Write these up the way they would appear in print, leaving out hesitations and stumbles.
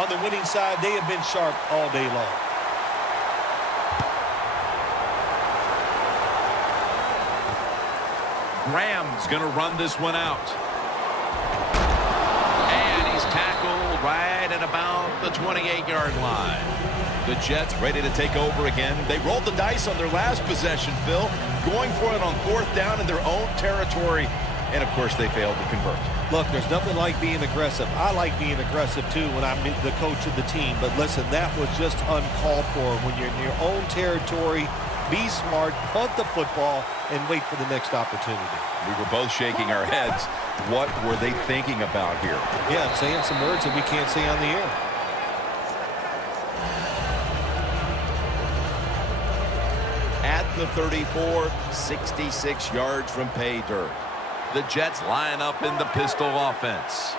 On the winning side, they have been sharp all day long. Graham's going to run this one out. And he's tackled right at about the 28-yard line. The Jets ready to take over again. They rolled the dice on their last possession, Phil, going for it on 4th down in their own territory. And, of course, they failed to convert. Look, there's nothing like being aggressive. I like being aggressive, too, when I'm the coach of the team. But, listen, that was just uncalled for. When you're in your own territory, be smart, punt the football, and wait for the next opportunity. We were both shaking our heads. What were they thinking about here? Yeah, saying some words that we can't say on the air. At the 34, 66 yards from pay dirt. The Jets line up in the pistol offense.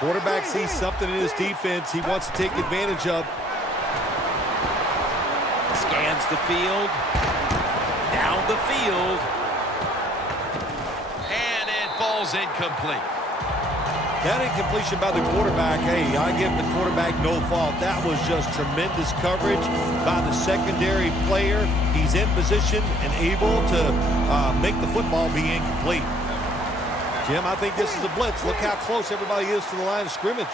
Quarterback sees something in his defense he wants to take advantage of. Scans the field. Down the field. And it falls incomplete. That incompletion by the quarterback, hey, I give the quarterback no fault. That was just tremendous coverage by the secondary player. He's in position and able to make the football be incomplete. Jim, I think this is a blitz. Look how close everybody is to the line of scrimmage.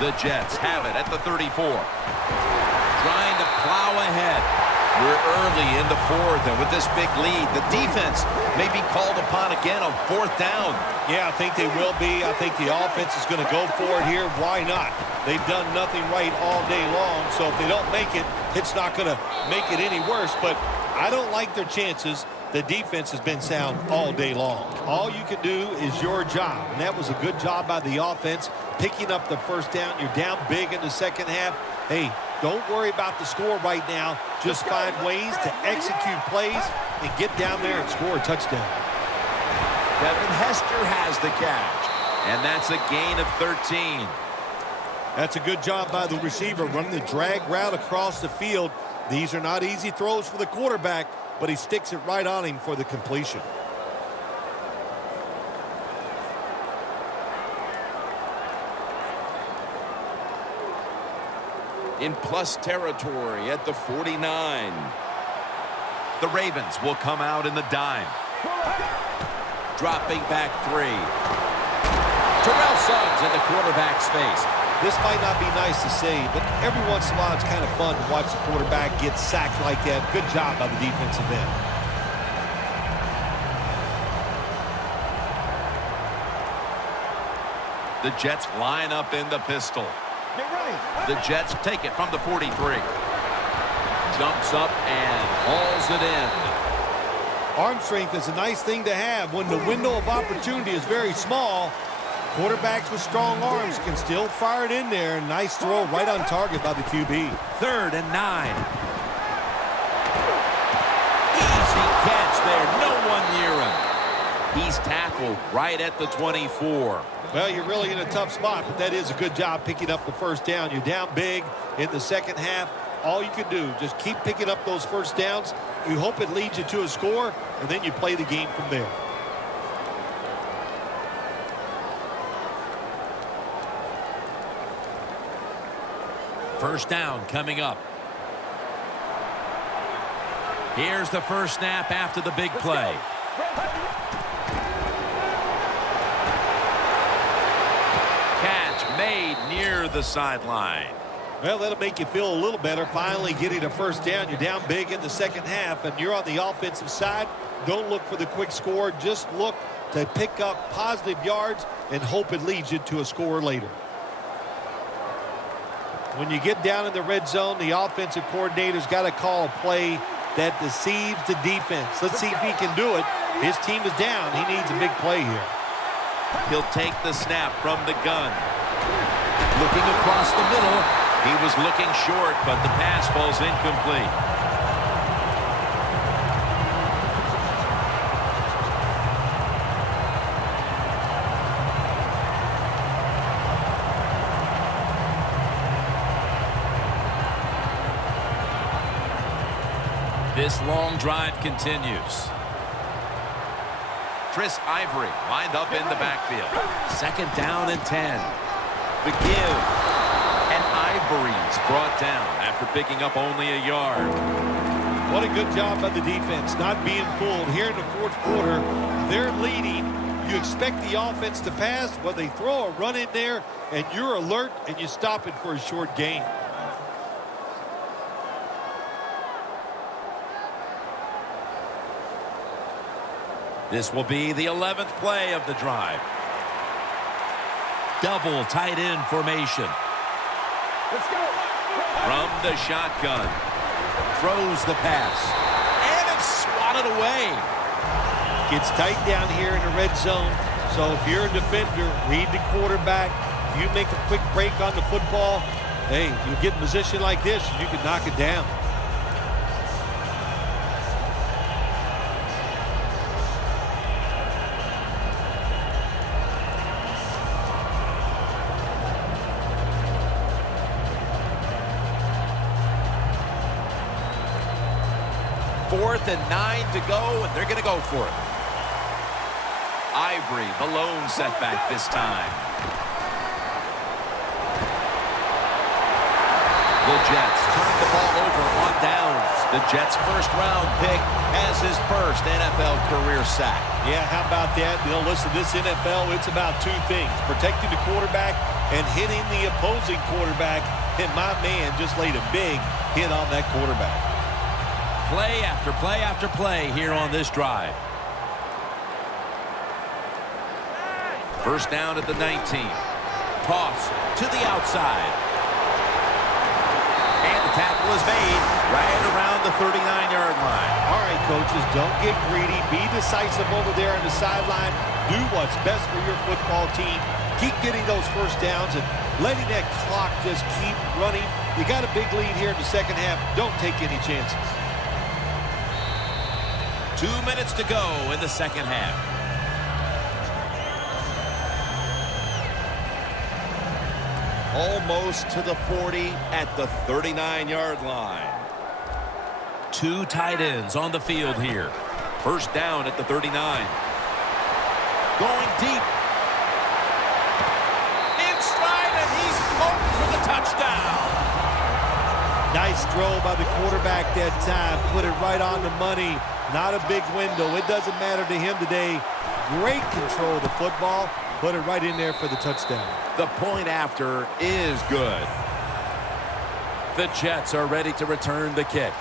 The Jets have it at the 34. Trying to plow ahead. We're early in the 4th, and with this big lead, the defense may be called upon again on 4th down. Yeah, I think they will be. I think the offense is going to go for it here. Why not? They've done nothing right all day long, so if they don't make it, it's not going to make it any worse. But I don't like their chances. The defense has been sound all day long. All you can do is your job, and that was a good job by the offense, picking up the first down. You're down big in the second half. Hey, don't worry about the score right now. Just find ways to execute plays and get down there and score a touchdown. Devin Hester has the catch, and that's a gain of 13. That's a good job by the receiver, running the drag route across the field. These are not easy throws for the quarterback, but he sticks it right on him for the completion. In plus territory at the 49. The Ravens will come out in the dime. Dropping back 3. Terrell Suggs in the quarterback's face. This might not be nice to say, but every once in a while it's kind of fun to watch the quarterback get sacked like that. Good job by the defensive end. The Jets line up in the pistol. The Jets take it from the 43. Jumps up and hauls it in. Arm strength is a nice thing to have when the window of opportunity is very small. Quarterbacks with strong arms can still fire it in there. Nice throw right on target by the QB. 3rd and 9. Easy catch there. No one near him. He's tackled right at the 24. Well, you're really in a tough spot, but that is a good job picking up the first down. You're down big in the second half. All you can do, just keep picking up those first downs. You hope it leads you to a score, and then you play the game from there. First down coming up. Here's the first snap after the big play. Catch made near the sideline. Well, that'll make you feel a little better. Finally getting a first down. You're down big in the second half, and you're on the offensive side. Don't look for the quick score. Just look to pick up positive yards and hope it leads you to a score later. When you get down in the red zone, the offensive coordinator's got to call a play that deceives the defense. Let's see if he can do it. His team is down. He needs a big play here. He'll take the snap from the gun. Looking across the middle. He was looking short, but the pass falls incomplete. This long drive continues. Chris Ivory lined up in the backfield. 2nd down and 10. The give. And Ivory's brought down after picking up only a yard. What a good job by the defense, not being fooled. Here in the 4th quarter, they're leading. You expect the offense to pass. Well, they throw a run in there, and you're alert, and you stop it for a short gain. This will be the 11th play of the drive. Double tight end formation. Let's go. From the shotgun. Throws the pass. And it's swatted away. Gets tight down here in the red zone. So if you're a defender, read the quarterback. You make a quick break on the football. Hey, you get in a position like this, you can knock it down. Fourth and 9 to go, and they're going to go for it. Ivory, the lone setback this time. The Jets turn the ball over on downs. The Jets' first-round pick has his first NFL career sack. Yeah, how about that? You know, listen, this NFL, it's about 2 things. Protecting the quarterback and hitting the opposing quarterback. And my man just laid a big hit on that quarterback. Play after play after play here on this drive. First down at the 19. Toss to the outside. And the tackle is made right around the 39-yard line. All right, coaches, don't get greedy. Be decisive over there on the sideline. Do what's best for your football team. Keep getting those first downs and letting that clock just keep running. You got a big lead here in the second half. Don't take any chances. 2 minutes to go in the second half. Almost to the 40 at the 39-yard line. 2 tight ends on the field here. First down at the 39. Going deep. Inside, and he's home for the touchdown. Nice throw by the quarterback that time. Put it right on the money. Not a big window. It doesn't matter to him today. Great control of the football. Put it right in there for the touchdown. The point after is good. The Jets are ready to return the kick.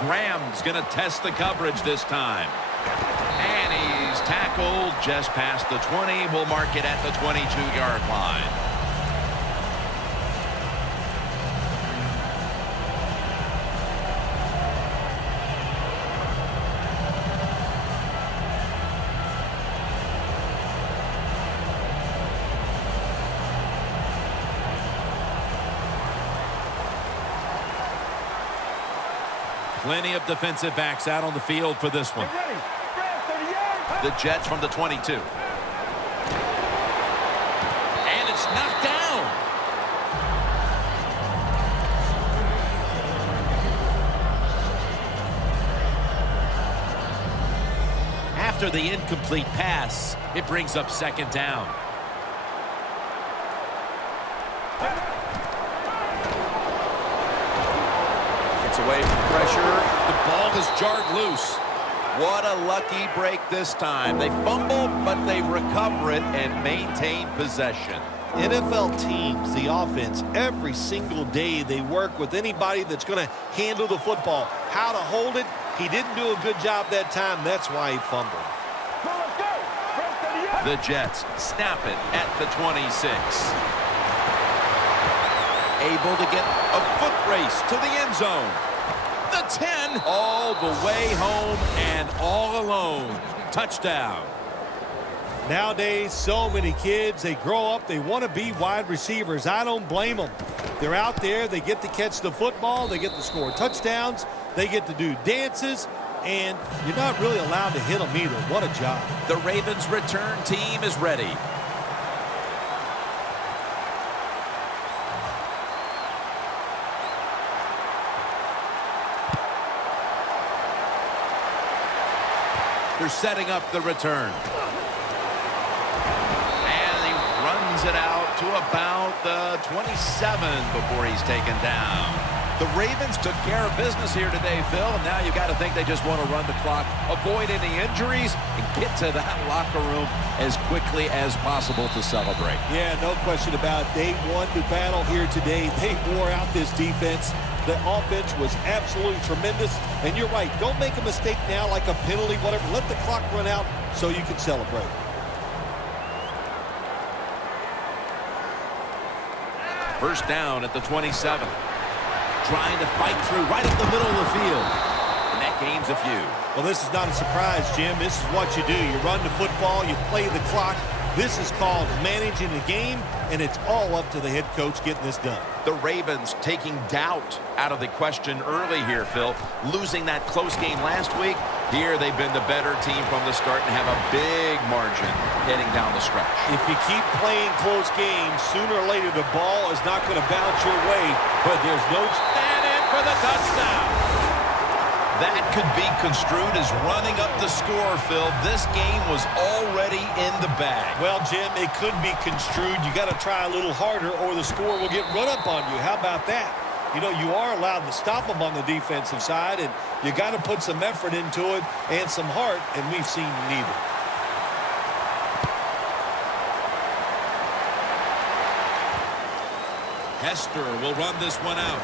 Graham's going to test the coverage this time. And he's tackled just past the 20. We'll mark it at the 22-yard line. Plenty of defensive backs out on the field for this one. The Jets from the 22. And it's knocked down. After the incomplete pass, it brings up second down. Gets away from pressure. The ball is jarred loose. What a lucky break this time. They fumble, but they recover it and maintain possession. NFL teams, the offense, every single day they work with anybody that's going to handle the football. How to hold it, he didn't do a good job that time. That's why he fumbled. The Jets snap it at the 26. Able to get a foot race to the end zone. The 10, all the way home and all alone. Touchdown. Nowadays, so many kids, they grow up, they want to be wide receivers. I don't blame them. They're out there, they get to catch the football, they get to score touchdowns, they get to do dances, and you're not really allowed to hit them either. What a job. The Ravens return team is ready. They're setting up the return. And he runs it out to about the 27 before he's taken down. The Ravens took care of business here today, Phil, and now you got to think they just want to run the clock, avoid any injuries, and get to that locker room as quickly as possible to celebrate. Yeah, no question about it. They won the battle here today. They wore out this defense. The offense was absolutely tremendous. And you're right, don't make a mistake now like a penalty, whatever. Let the clock run out so you can celebrate. First down at the 27. Trying to fight through right up the middle of the field. And that gains a few. Well, this is not a surprise, Jim. This is what you do. You run the football, you play the clock. This is called managing the game, and it's all up to the head coach getting this done. The Ravens taking doubt out of the question early here, Phil. Losing that close game last week. Here they've been the better team from the start and have a big margin heading down the stretch. If you keep playing close games, sooner or later the ball is not going to bounce your way, but there's no stand in for the touchdown. That could be construed as running up the score, Phil. This game was already in the bag. Well, Jim, it could be construed. You got to try a little harder or the score will get run up on you. How about that? You know, you are allowed to stop them on the defensive side, and you got to put some effort into it and some heart, and we've seen neither. Hester will run this one out.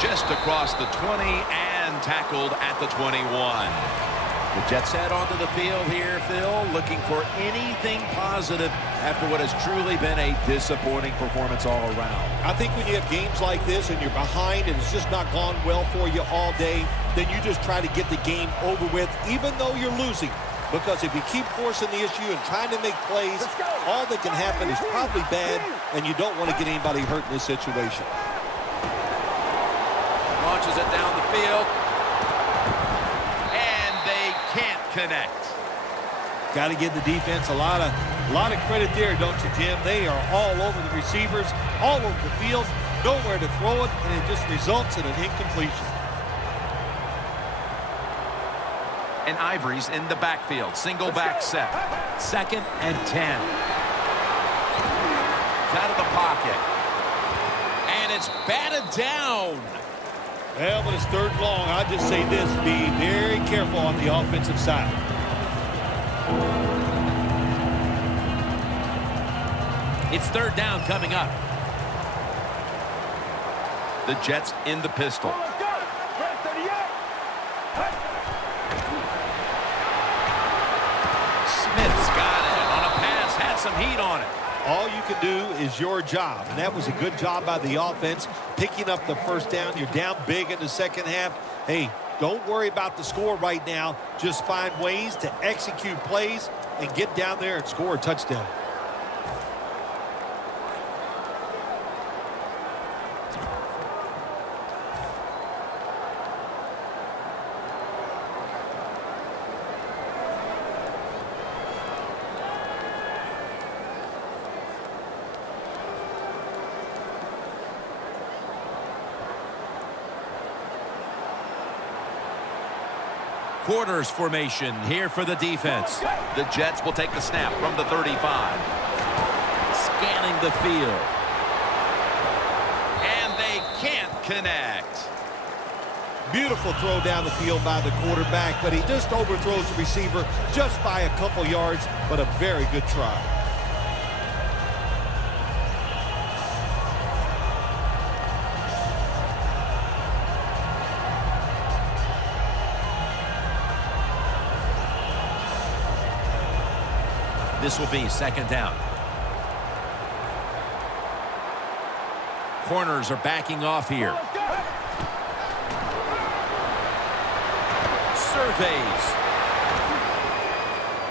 Just across the 20 and tackled at the 21. The Jets head onto the field here, Phil, looking for anything positive after what has truly been a disappointing performance all around. I think when you have games like this and you're behind and it's just not gone well for you all day, then you just try to get the game over with, even though you're losing. Because if you keep forcing the issue and trying to make plays, all that can happen is probably bad, and you don't want to get anybody hurt in this situation. Launches it down the field. And they can't connect. Got to give the defense a lot of credit there, don't you, Jim? They are all over the receivers, all over the field, nowhere to throw it, and it just results in an incompletion. And Ivory's in the backfield. Single back set. 2nd and 10. Out of the pocket. And it's batted down. Well, but it's 3rd and long. I just say this, be very careful on the offensive side. It's 3rd down coming up. The Jets in the pistol. Smith's got it on a pass, had some heat on it. All you can do is your job, and that was a good job by the offense, picking up the first down. You're down big in the second half. Hey, don't worry about the score right now. Just find ways to execute plays and get down there and score a touchdown. Quarters formation here for the defense. The Jets will take the snap from the 35. Scanning the field. And they can't connect. Beautiful throw down the field by the quarterback, but he just overthrows the receiver just by a couple yards, but a very good try. This will be 2nd down. Corners are backing off here. Surveys.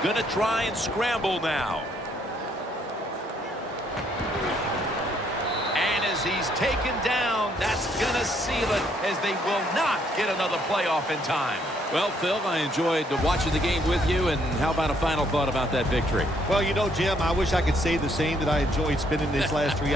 Gonna try and scramble now. And as he's taken down, that's gonna seal it as they will not get another playoff in time. Well, Phil, I enjoyed watching the game with you, and how about a final thought about that victory? Well, you know, Jim, I wish I could say the same, that I enjoyed spending these last 3